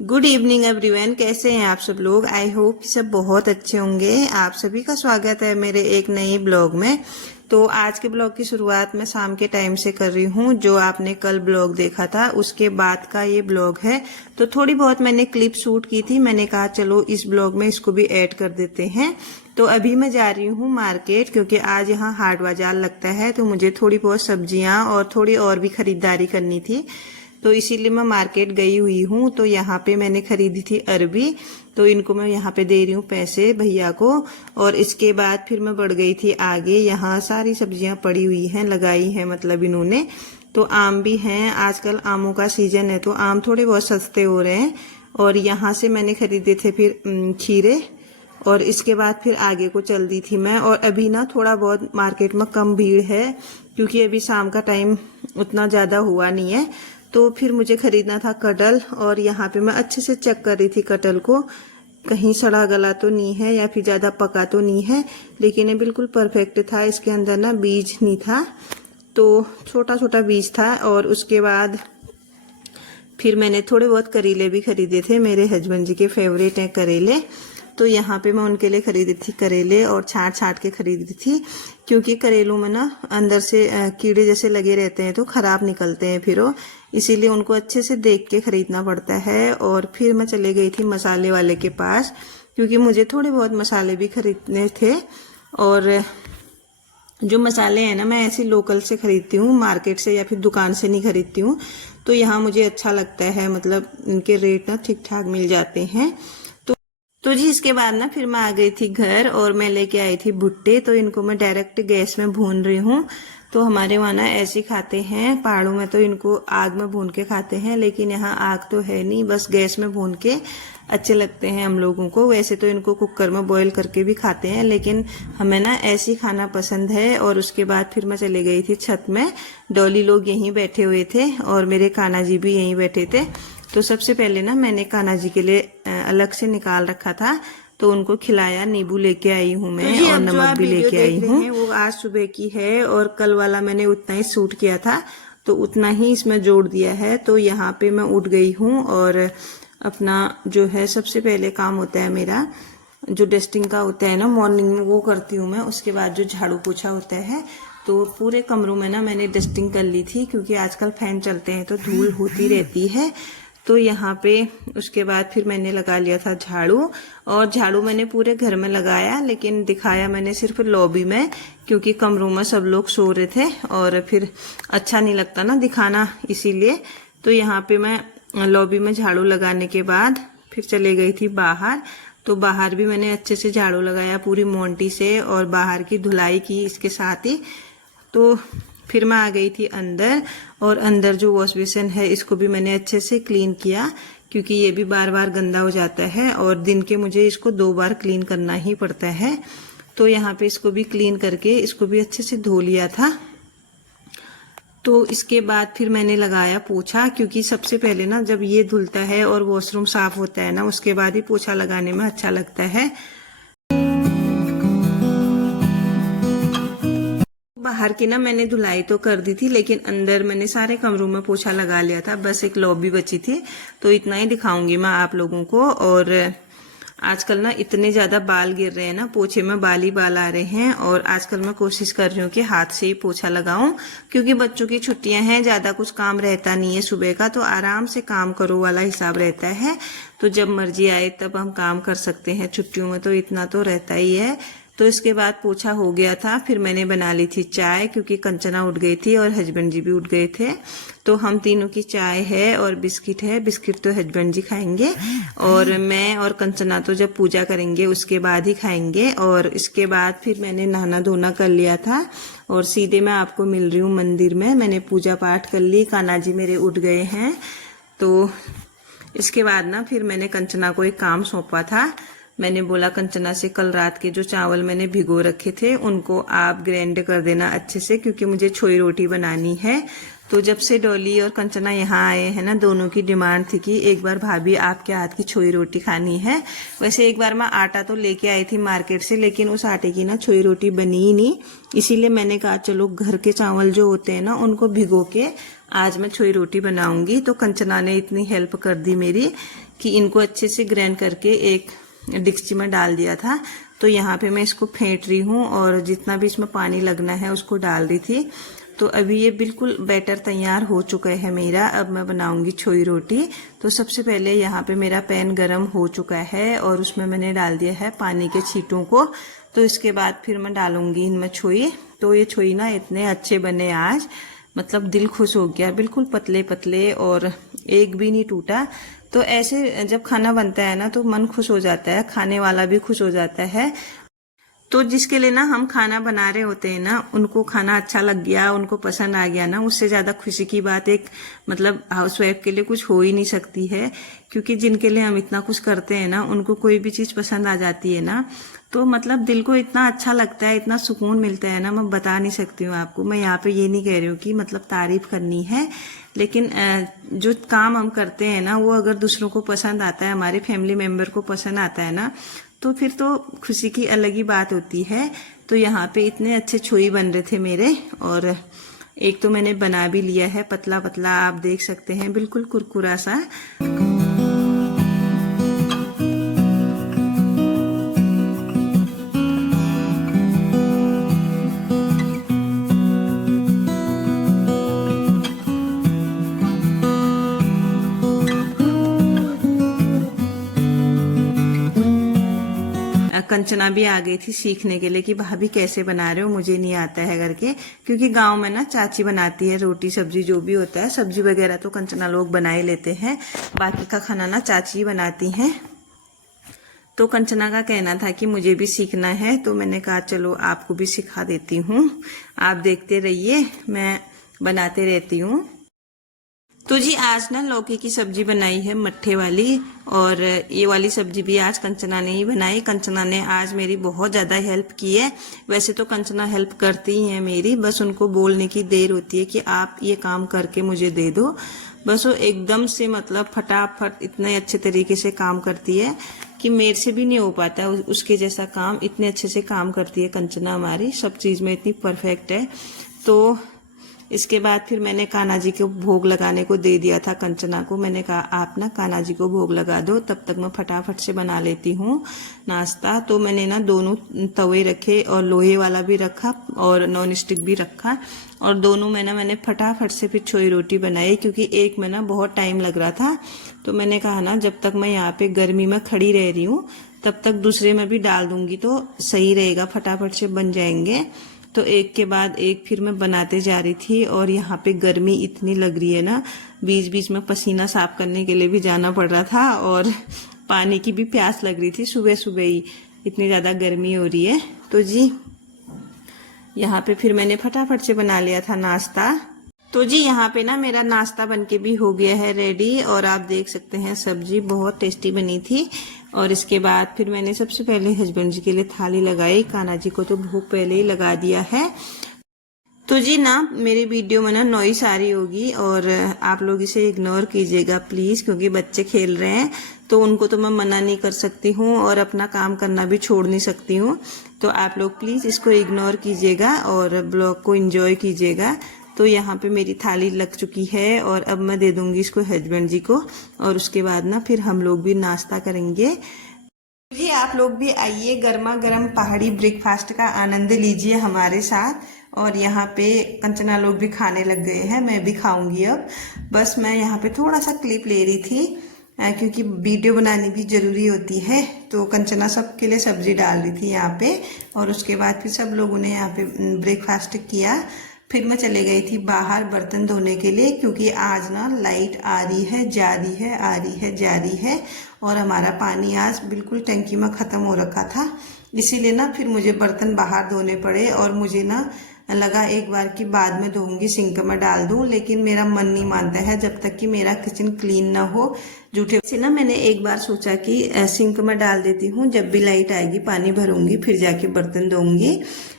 Good evening everyone, कैसे हैं आप सब लोग। आई होप कि सब बहुत अच्छे होंगे। आप सभी का स्वागत है मेरे एक नए ब्लॉग में। तो आज के ब्लॉग की शुरुआत मैं शाम के टाइम से कर रही हूँ। जो आपने कल ब्लॉग देखा था उसके बाद का ये ब्लॉग है। तो थोड़ी बहुत मैंने क्लिप शूट की थी, मैंने कहा चलो इस ब्लॉग में इसको भी ऐड कर देते हैं। तो अभी मैं जा रही हूँ मार्केट, क्योंकि आज यहाँ हाट बाजार लगता है, तो मुझे थोड़ी बहुत सब्जियां और थोड़ी और भी खरीदारी करनी थी, तो इसीलिए मैं मार्केट गई हुई हूँ। तो यहाँ पे मैंने खरीदी थी अरबी, तो इनको मैं यहाँ पे दे रही हूँ पैसे भैया को। और इसके बाद फिर मैं बढ़ गई थी आगे। यहाँ सारी सब्जियां पड़ी हुई हैं, लगाई हैं मतलब इन्होंने। तो आम भी हैं, आजकल आमों का सीजन है, तो आम थोड़े बहुत सस्ते हो रहे हैं। और यहाँ से मैंने खरीदे थे फिर खीरे, और इसके बाद फिर आगे को चल दी थी मैं। और अभी ना थोड़ा बहुत मार्केट में कम भीड़ है, क्योंकि अभी शाम का टाइम उतना ज्यादा हुआ नहीं है। तो फिर मुझे खरीदना था कटहल, और यहाँ पे मैं अच्छे से चेक कर रही थी कटहल को, कहीं सड़ा गला तो नहीं है या फिर ज्यादा पका तो नहीं है। लेकिन ये बिल्कुल परफेक्ट था, इसके अंदर ना बीज नहीं था, तो छोटा छोटा बीज था। और उसके बाद फिर मैंने थोड़े बहुत करेले भी खरीदे थे, मेरे हस्बैंड जी के फेवरेट हैं करेले। तो यहाँ पे मैं उनके लिए खरीदी थी करेले, और छांट छांट के खरीदी थी, क्योंकि करेलों में ना अंदर से कीड़े जैसे लगे रहते हैं, तो खराब निकलते हैं फिर वो, इसीलिए उनको अच्छे से देख के खरीदना पड़ता है। और फिर मैं चले गई थी मसाले वाले के पास, क्योंकि मुझे थोड़े बहुत मसाले भी खरीदने थे। और जो मसाले हैं ना, मैं ऐसे लोकल से खरीदती हूँ, मार्केट से या फिर दुकान से नहीं खरीदती हूँ। तो यहाँ मुझे अच्छा लगता है, मतलब इनके रेट ना ठीक ठाक मिल जाते हैं। तो जी इसके बाद ना फिर मैं आ गई थी घर, और मैं लेके आई थी भुट्टे। तो इनको मैं डायरेक्ट गैस में भून रही हूँ। तो हमारे वहाँ ना ऐसे खाते हैं, पहाड़ों में तो इनको आग में भून के खाते हैं, लेकिन यहाँ आग तो है नहीं, बस गैस में भून के अच्छे लगते हैं हम लोगों को। वैसे तो इनको कुकर में बॉईल करके भी खाते हैं, लेकिन हमें ना ऐसे ही खाना पसंद है। और उसके बाद फिर मैं चले गई थी छत में। डॉली लोग यहीं बैठे हुए थे, और मेरे कान्हा जी भी यहीं बैठे थे। तो सबसे पहले ना मैंने कान्हा जी के लिए अलग से निकाल रखा था, तो उनको खिलाया। नींबू लेके आई हूँ मैं, और नमक भी लेके आई हूँ। वो आज सुबह की है, और कल वाला मैंने उतना ही शूट किया था, तो उतना ही इसमें जोड़ दिया है। तो यहाँ पे मैं उठ गई हूँ, और अपना जो है सबसे पहले काम होता है मेरा, जो डस्टिंग का होता है ना मॉर्निंग में, वो करती हूँ मैं। उसके बाद जो झाड़ू पोछा होता है, तो पूरे कमरों में ना मैंने डस्टिंग कर ली थी, क्योंकि आजकल फैन चलते हैं तो धूल होती रहती है। तो यहाँ पे उसके बाद फिर मैंने लगा लिया था झाड़ू, और झाड़ू मैंने पूरे घर में लगाया, लेकिन दिखाया मैंने सिर्फ लॉबी में, क्योंकि कमरों में सब लोग सो रहे थे, और फिर अच्छा नहीं लगता ना दिखाना, इसीलिए। तो यहाँ पे मैं लॉबी में झाड़ू लगाने के बाद फिर चले गई थी बाहर। तो बाहर भी मैंने अच्छे से झाड़ू लगाया पूरी मोंटी से, और बाहर की धुलाई की इसके साथ ही। तो फिर मैं आ गई थी अंदर, और अंदर जो वॉश बेसिन है इसको भी मैंने अच्छे से क्लीन किया, क्योंकि ये भी बार बार गंदा हो जाता है, और दिन के मुझे इसको 2 बार क्लीन करना ही पड़ता है। तो यहाँ पे इसको भी क्लीन करके इसको भी अच्छे से धो लिया था। तो इसके बाद फिर मैंने लगाया पोछा, क्योंकि सबसे पहले ना जब ये धुलता है और वॉशरूम साफ होता है ना, उसके बाद ही पोछा लगाने में अच्छा लगता है। बाहर की ना मैंने धुलाई तो कर दी थी, लेकिन अंदर मैंने सारे कमरों में पोछा लगा लिया था, बस एक लॉबी बची थी। तो इतना ही दिखाऊंगी मैं आप लोगों को। और आजकल ना इतने ज्यादा बाल गिर रहे हैं ना, पोछे में बाल ही बाल आ रहे हैं। और आजकल मैं कोशिश कर रही हूँ कि हाथ से ही पोछा लगाऊं, क्योंकि बच्चों की छुट्टियां हैं, ज्यादा कुछ काम रहता नहीं है सुबह का, तो आराम से काम करो वाला हिसाब रहता है। तो जब मर्जी आए तब हम काम कर सकते हैं, छुट्टियों में तो इतना तो रहता ही है। तो इसके बाद पोछा हो गया था, फिर मैंने बना ली थी चाय, क्योंकि कंचना उठ गई थी और हस्बैंड जी भी उठ गए थे। तो हम तीनों की चाय है, और बिस्किट है। बिस्किट तो हस्बैंड जी खाएंगे, और मैं और कंचना तो जब पूजा करेंगे उसके बाद ही खाएंगे। और इसके बाद फिर मैंने नहाना धोना कर लिया था, और सीधे मैं आपको मिल रही हूँ मंदिर में। मैंने पूजा पाठ कर ली, कान्हा जी मेरे उठ गए हैं। तो इसके बाद ना फिर मैंने कंचना को एक काम सौंपा था। मैंने बोला कंचना से, कल रात के जो चावल मैंने भिगो रखे थे उनको आप ग्राइंड कर देना अच्छे से, क्योंकि मुझे छोई रोटी बनानी है। तो जब से डॉली और कंचना यहाँ आए हैं ना, दोनों की डिमांड थी कि एक बार भाभी आपके हाथ की छोई रोटी खानी है। वैसे एक बार मैं आटा तो लेके आई थी मार्केट से, लेकिन उस आटे की ना छोई रोटी बनी ही नहीं, इसीलिए मैंने कहा चलो घर के चावल जो होते हैं ना उनको भिगो के आज मैं छोई रोटी बनाऊंगी। तो कंचना ने इतनी हेल्प कर दी मेरी कि इनको अच्छे से ग्राइंड करके एक डिक्ची में डाल दिया था। तो यहाँ पे मैं इसको फेंट रही हूँ और जितना भी इसमें पानी लगना है उसको डाल रही थी। तो अभी ये बिल्कुल बैटर तैयार हो चुका है मेरा। अब मैं बनाऊंगी छोई रोटी। तो सबसे पहले यहाँ पे मेरा पैन गरम हो चुका है और उसमें मैंने डाल दिया है पानी के छींटों को। तो इसके बाद फिर मैं डालूंगी इनमें छोई। तो ये छोई ना इतने अच्छे बने आज, मतलब दिल खुश हो गया, बिल्कुल पतले पतले और एक भी नहीं टूटा। तो ऐसे जब खाना बनता है ना तो मन खुश हो जाता है, खाने वाला भी खुश हो जाता है। तो जिसके लिए ना हम खाना बना रहे होते हैं ना, उनको खाना अच्छा लग गया, उनको पसंद आ गया ना, उससे ज्यादा खुशी की बात एक मतलब हाउसवाइफ के लिए कुछ हो ही नहीं सकती है। क्योंकि जिनके लिए हम इतना कुछ करते हैं ना, उनको कोई भी चीज पसंद आ जाती है ना, तो मतलब दिल को इतना अच्छा लगता है, इतना सुकून मिलता है ना, मैं बता नहीं सकती हूँ आपको। मैं यहाँ पे ये नहीं कह रही हूँ कि मतलब तारीफ करनी है, लेकिन जो काम हम करते हैं ना वो अगर दूसरों को पसंद आता है, हमारे फैमिली मेंबर को पसंद आता है ना, तो फिर तो खुशी की अलग ही बात होती है। तो यहाँ पे इतने अच्छे छोई बन रहे थे मेरे, और एक तो मैंने बना भी लिया है पतला पतला, आप देख सकते हैं बिल्कुल कुरकुरा सा। कंचना भी आ गई थी सीखने के लिए कि भाभी कैसे बना रहे हो, मुझे नहीं आता है करके। क्योंकि गांव में ना चाची बनाती है रोटी सब्जी, जो भी होता है सब्जी वगैरह तो कंचना लोग बना ही लेते हैं, बाकी का खाना ना चाची बनाती हैं। तो कंचना का कहना था कि मुझे भी सीखना है, तो मैंने कहा चलो आपको भी सिखा देती हूँ, आप देखते रहिए, मैं बनाते रहती हूँ। तो जी आज ना लौकी की सब्जी बनाई है मट्ठे वाली, और ये वाली सब्जी भी आज कंचना ने ही बनाई। कंचना ने आज मेरी बहुत ज्यादा हेल्प की है। वैसे तो कंचना हेल्प करती ही है मेरी, बस उनको बोलने की देर होती है कि आप ये काम करके मुझे दे दो। बस वो एकदम से मतलब फटाफट इतने अच्छे तरीके से काम करती है कि मेरे से भी नहीं हो पाता उसके जैसा काम। इतने अच्छे से काम करती है कंचना हमारी, सब चीज में इतनी परफेक्ट है। तो इसके बाद फिर मैंने कान्हा जी को भोग लगाने को दे दिया था कंचना को। मैंने कहा आप ना कान्हा जी को भोग लगा दो, तब तक मैं फटाफट से बना लेती हूँ नाश्ता। तो मैंने ना दोनों तवे रखे, और लोहे वाला भी रखा और नॉन स्टिक भी रखा, और दोनों में ना मैंने फटाफट से फिर छोई रोटी बनाई। क्योंकि एक में ना बहुत टाइम लग रहा था, तो मैंने कहा ना जब तक मैं यहाँ पे गर्मी में खड़ी रह रही हूँ तब तक दूसरे में भी डाल दूंगी तो सही रहेगा, फटाफट से बन जाएंगे। तो एक के बाद एक फिर मैं बनाते जा रही थी। और यहाँ पे गर्मी इतनी लग रही है ना, बीच बीच में पसीना साफ करने के लिए भी जाना पड़ रहा था, और पानी की भी प्यास लग रही थी सुबह सुबह ही, इतनी ज्यादा गर्मी हो रही है। तो जी यहाँ पे फिर मैंने फटाफट से बना लिया था नाश्ता। तो जी यहाँ पे ना मेरा नाश्ता बनके भी हो गया है रेडी, और आप देख सकते हैं सब्जी बहुत टेस्टी बनी थी। और इसके बाद फिर मैंने सबसे पहले हस्बैंड जी के लिए थाली लगाई, कान्हा जी को तो भूख पहले ही लगा दिया है। तो जी ना मेरी वीडियो में ना नॉइस आ रही होगी, और आप लोग इसे इग्नोर कीजिएगा प्लीज, क्योंकि बच्चे खेल रहे हैं, तो उनको तो मैं मना नहीं कर सकती हूँ और अपना काम करना भी छोड़ नहीं सकती हूँ। तो आप लोग प्लीज इसको इग्नोर कीजिएगा और ब्लॉग को एंजॉय कीजिएगा। तो यहाँ पे मेरी थाली लग चुकी है, और अब मैं दे दूंगी इसको हस्बैंड जी को, और उसके बाद ना फिर हम लोग भी नाश्ता करेंगे। जी आप लोग भी आइए, गर्मा गर्म पहाड़ी ब्रेकफास्ट का आनंद लीजिए हमारे साथ। और यहाँ पे कंचना लोग भी खाने लग गए हैं, मैं भी खाऊंगी अब। बस मैं यहाँ पे थोड़ा सा क्लिप ले रही थी, क्योंकि वीडियो बनानी भी जरूरी होती है। तो कंचना सबके लिए सब्जी डाल रही थी यहाँ पे, और उसके बाद फिर सब लोगों ने यहाँ पे ब्रेकफास्ट किया। फिर मैं चले गई थी बाहर बर्तन धोने के लिए, क्योंकि आज ना लाइट आ रही है जा रही है, आ रही है जा रही है, और हमारा पानी आज बिल्कुल टंकी में खत्म हो रखा था। इसीलिए ना फिर मुझे बर्तन बाहर धोने पड़े, और मुझे ना लगा एक बार की बाद में धोऊंगी, सिंक में डाल दूं, लेकिन मेरा मन नहीं मानता है जब तक कि मेरा किचन क्लीन ना हो। जूठे से ना मैंने एक बार सोचा कि सिंक में डाल देती हूँ, जब भी लाइट आएगी पानी भरूंगी फिर जाके बर्तन धोऊंगी,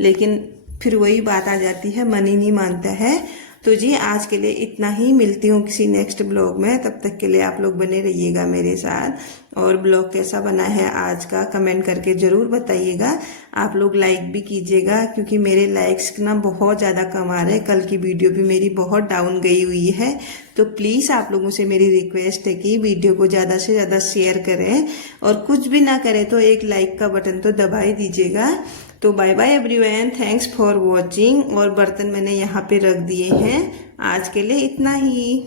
लेकिन फिर वही बात आ जाती है, मन ही नहीं मानता है। तो जी आज के लिए इतना ही, मिलती हूँ किसी नेक्स्ट ब्लॉग में। तब तक के लिए आप लोग बने रहिएगा मेरे साथ। और ब्लॉग कैसा बना है आज का कमेंट करके ज़रूर बताइएगा। आप लोग लाइक भी कीजिएगा, क्योंकि मेरे लाइक्स ना बहुत ज़्यादा कम आ रहे हैं। कल की वीडियो भी मेरी बहुत डाउन गई हुई है। तो प्लीज़ आप लोगों से मेरी रिक्वेस्ट है कि वीडियो को ज़्यादा से ज़्यादा शेयर करें, और कुछ भी ना करें तो एक लाइक का बटन तो दबा ही दीजिएगा। तो bye bye everyone, thanks for watching. और बर्तन मैंने यहाँ पे रख दिए हैं। आज के लिए इतना ही।